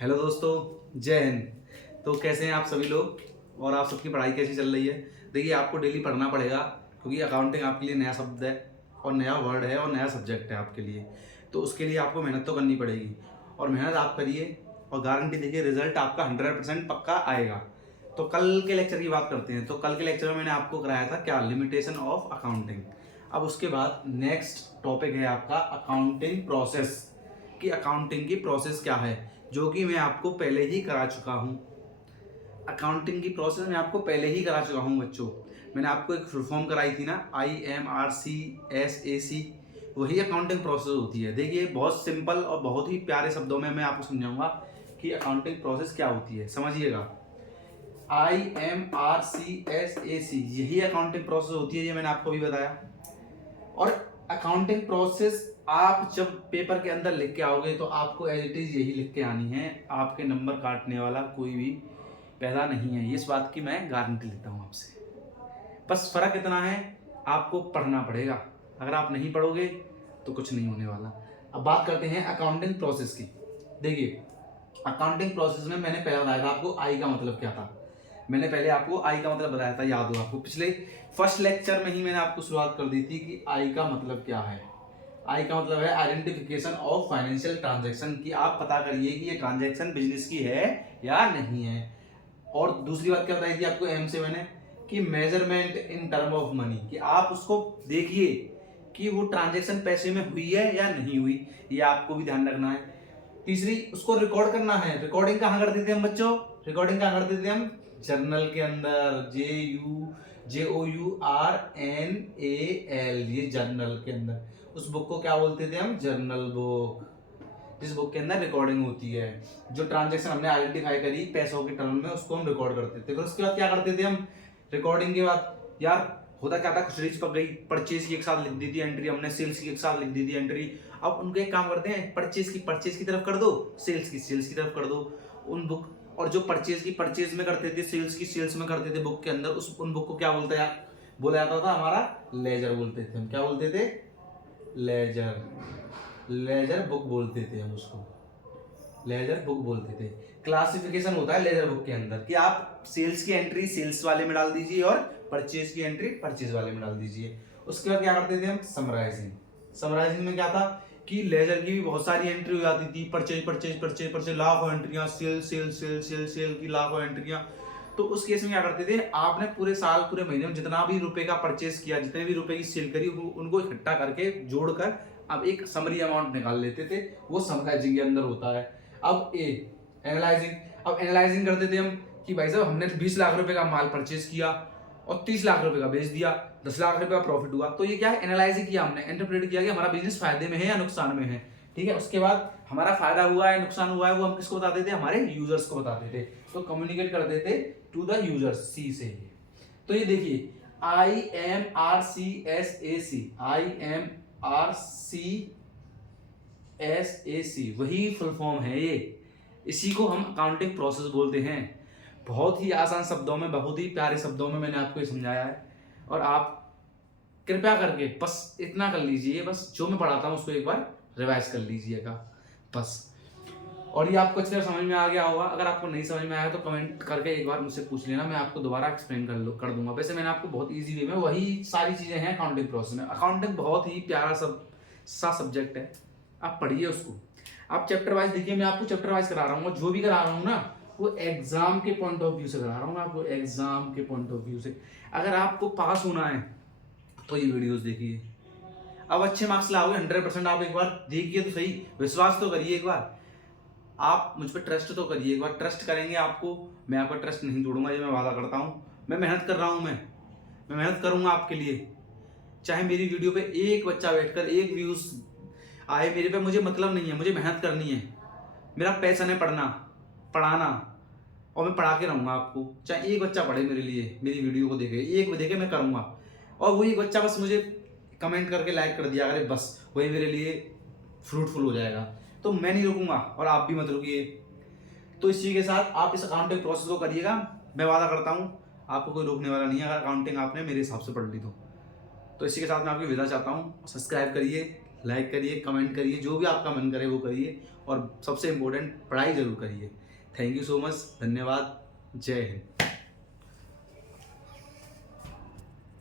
Hello दोस्तों, जय हिंद। तो कैसे हैं आप सभी लोग और आप सबकी पढ़ाई कैसी चल रही है? देखिए, आपको डेली पढ़ना पड़ेगा क्योंकि अकाउंटिंग आपके लिए नया शब्द है और नया वर्ड है और नया सब्जेक्ट है आपके लिए। तो उसके लिए आपको मेहनत तो करनी पड़ेगी और मेहनत आप करिए और गारंटी देखिए, रिजल्ट आपका 100% पक्का आएगा। तो कल के लेक्चर की बात करते हैं। तो कल के लेक्चर में मैंने आपको कराया था क्या, लिमिटेशन ऑफ अकाउंटिंग। अब उसके बाद नेक्स्ट टॉपिक है आपका अकाउंटिंग प्रोसेस, कि अकाउंटिंग की प्रोसेस क्या है, जो कि मैं आपको पहले ही करा चुका हूँ। अकाउंटिंग की प्रोसेस मैं आपको पहले ही करा चुका हूँ बच्चों। मैंने आपको एक फुल फॉर्म कराई थी ना, IMRCSAC। वही अकाउंटिंग प्रोसेस होती है। देखिए, बहुत सिंपल और बहुत ही प्यारे शब्दों में मैं आपको समझाऊंगा कि अकाउंटिंग प्रोसेस क्या होती है। समझिएगा, IMRCSAC यही अकाउंटिंग प्रोसेस होती है, ये मैंने आपको भी बताया। और अकाउंटिंग प्रोसेस आप जब पेपर के अंदर लिख के आओगे तो आपको एज इट इज यही लिख के आनी है। आपके नंबर काटने वाला कोई भी पैदा नहीं है, इस बात की मैं गारंटी लेता हूँ आपसे। बस फर्क इतना है, आपको पढ़ना पड़ेगा। अगर आप नहीं पढ़ोगे तो कुछ नहीं होने वाला। अब बात करते हैं अकाउंटिंग प्रोसेस की। देखिए, अकाउंटिंग प्रोसेस में मैंने पहले बताया था आपको आई का मतलब क्या था। मैंने पहले आपको आई का मतलब बताया था, याद हो आपको, पिछले फर्स्ट लेक्चर में ही मैंने आपको शुरुआत कर दी थी कि आई का मतलब क्या है। आई का मतलब है आइडेंटिफिकेशन ऑफ फाइनेंशियल ट्रांजैक्शन, कि आप पता करिए कि ये ट्रांजैक्शन बिजनेस की है या नहीं है। और दूसरी बात क्या बताई थी आपको एम से मैंने, कि measurement in term of money, कि आप उसको देखिए कि वो ट्रांजैक्शन पैसे में हुई है या नहीं हुई, ये आपको भी ध्यान रखना है। तीसरी, उसको रिकॉर्ड करना है। रिकॉर्डिंग कहाँ करते थे हम बच्चों? रिकॉर्डिंग कहाँ करते थे हम? जर्नल के अंदर। JOURNAL, ये जर्नल के अंदर। उस बुक को क्या बोलते थे हम? Journal book. जिस बुक के अंदर रिकॉर्डिंग होती है, जो ट्रांजैक्शन हमने आइडेंटिफाई करी पैसों के टर्म में, उसको हम रिकॉर्ड करते थे। फिर उसके बाद क्या करते थे हम रिकॉर्डिंग के बाद? यार, होता क्या था, कुछ रीच पक गई, परचेज की एक साथ लिख दी थी एंट्री हमने, सेल्स की एक साथ लिख दी थी एंट्री। अब उनको एक काम करते हैं, परचेज की तरफ कर दो, सेल्स की तरफ कर दो उन बुक। और जो परचेज की परचेज में करते थे, सेल्स की सेल्स में करते थे बुक के अंदर, उस उन बुक को क्या बोलते हैं, बोला जाता था हमारा लेजर बोलते थे हम। क्या बोलते थे? लेजर। लेजर बुक बोलते थे हम उसको, लेजर बुक बोलते थे। क्लासिफिकेशन होता है लेजर बुक के अंदर कि आप सेल्स की एंट्री सेल्स वाले में डाल दीजिए और परचेज की एंट्री परचेज वाले में डाल दीजिए। उसके बाद क्या करते थे हम? समराइजिंग। समराइजिंग में क्या था कि लेजर की भी बहुत सारी एंट्री हो जाती थी, परचेज परचेज परचेज परचेज, लाखों एंट्रियां, sale sale sale sale sale की लाखों एंट्रियां। तो उस केस में क्या करते थे, आपने पूरे साल पूरे महीने में जितना भी रुपए का परचेज किया, जितने भी रुपए की सेल करी, उनको इकट्ठा करके जोड़कर अब एक समरी अमाउंट निकाल लेते थे। वो समराइजिंग के अंदर होता है। अब एनालाइजिंग। अब एनालाइजिंग करते थे हम कि भाई साहब, हमने 20 लाख रुपए का माल परचेज किया और 30 लाख रुपए का बेच दिया, 10 लाख रुपए का प्रॉफिट हुआ। तो ये क्या है? एनालाइजिंग किया हमने, इंटरप्रेट किया कि हमारा बिजनेस फायदे में है या नुकसान में है। ठीक है, उसके बाद हमारा फायदा हुआ है नुकसान हुआ है, वो हम किसको बताते थे? हमारे यूजर्स को बताते थे। तो कम्युनिकेट करते थे टू द यूजर्स, सी से। तो ये देखिए, IMRCSAC वही फुल फॉर्म है ये। इसी को हम अकाउंटिंग प्रोसेस बोलते हैं। बहुत ही आसान शब्दों में, बहुत ही प्यारे शब्दों में मैंने आपको ये समझाया है। और आप कृपया करके बस इतना कर लीजिए, बस जो मैं पढ़ाता हूँ उसको एक बार रिवाइज कर लीजिएगा बस। और ये आपको अच्छी तरह समझ में आ गया होगा। अगर आपको नहीं समझ में आया तो कमेंट करके एक बार मुझसे पूछ लेना, मैं आपको दोबारा एक्सप्लेन कर दूंगा। वैसे मैंने आपको बहुत इजी वे में वही सारी चीजें हैं अकाउंटिंग प्रोसेस में। अकाउंटिंग बहुत ही प्यारा सा सब्जेक्ट है, आप पढ़िए उसको। आप चैप्टर वाइज देखिए, मैं आपको चैप्टर वाइज करा रहा हूँ, जो भी करा रहा हूँ ना, वो एग्जाम के पॉइंट ऑफ व्यू से करा रहा हूँ आपको, एग्जाम के पॉइंट ऑफ व्यू से। अगर आपको पास होना है तो ये वीडियोस देखिए। अब अच्छे मार्क्स लाओगे 100%। आप एक बार देखिए तो सही, विश्वास तो करिए एक बार, आप मुझ पर ट्रस्ट तो करिए एक बार। ट्रस्ट करेंगे आपको, मैं आपका ट्रस्ट नहीं तोड़ूंगा, ये मैं वादा करता हूँ। मैं मेहनत कर रहा हूँ, मैं मेहनत करूंगा आपके लिए। चाहे मेरी वीडियो पे एक बच्चा बैठकर एक व्यूज आए मेरे पे, मुझे मतलब नहीं है, मुझे मेहनत करनी है। मेरा पैशन है पढ़ना, पढ़ाना, और मैं पढ़ा के रहूंगा आपको। चाहे एक बच्चा पढ़े मेरे लिए, मेरी वीडियो को देखे, एक देखे, मैं करूंगा। और वही बच्चा बस मुझे कमेंट करके लाइक कर दिया अरे, बस वही मेरे लिए फ्रूटफुल हो जाएगा। तो मैं नहीं रुकूंगा और आप भी मत रुकिए। तो इसी के साथ आप इस अकाउंटिंग प्रोसेस को करिएगा, मैं वादा करता हूँ आपको कोई रोकने वाला नहीं है, अगर अकाउंटिंग आपने मेरे हिसाब से पढ़ ली तो। इसी के साथ मैं आपकी विदा चाहता हूँ। सब्सक्राइब करिए, लाइक करिए, कमेंट करिए, जो भी आपका मन करे वो करिए, और सबसे इम्पोर्टेंट पढ़ाई ज़रूर करिए। थैंक यू सो मच, धन्यवाद, जय हिंद।